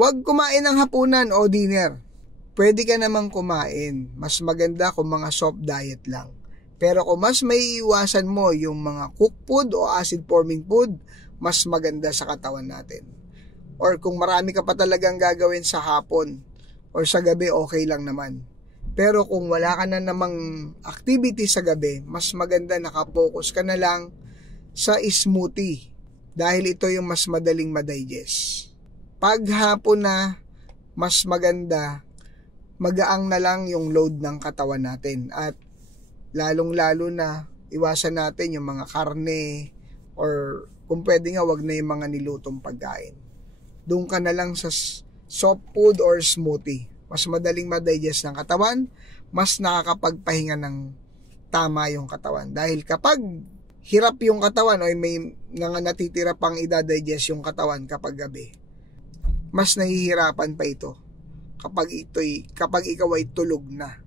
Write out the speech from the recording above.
Huwag kumain ng hapunan o dinner. Pwede ka namang kumain. Mas maganda kung mga soft diet lang. Pero kung mas may iwasan mo yung mga cooked food o acid forming food, mas maganda sa katawan natin. Or kung marami ka pa talagang gagawin sa hapon or sa gabi, okay lang naman. Pero kung wala ka na namang activity sa gabi, mas maganda nakapokus ka na lang sa smoothie. Dahil ito yung mas madaling madigest. Pag hapon na, mas maganda, magaang na lang yung load ng katawan natin. At lalong-lalo na, iwasan natin yung mga karne or kung pwede nga, wag na yung mga nilutong pagkain. Doon ka na lang sa soft food or smoothie. Mas madaling madigest ng katawan, mas nakakapagpahinga ng tama yung katawan. Dahil kapag hirap yung katawan o may natitira pang idadigest yung katawan kapag gabi, mas nahihirapan pa ito kapag ikaw ay tulog na.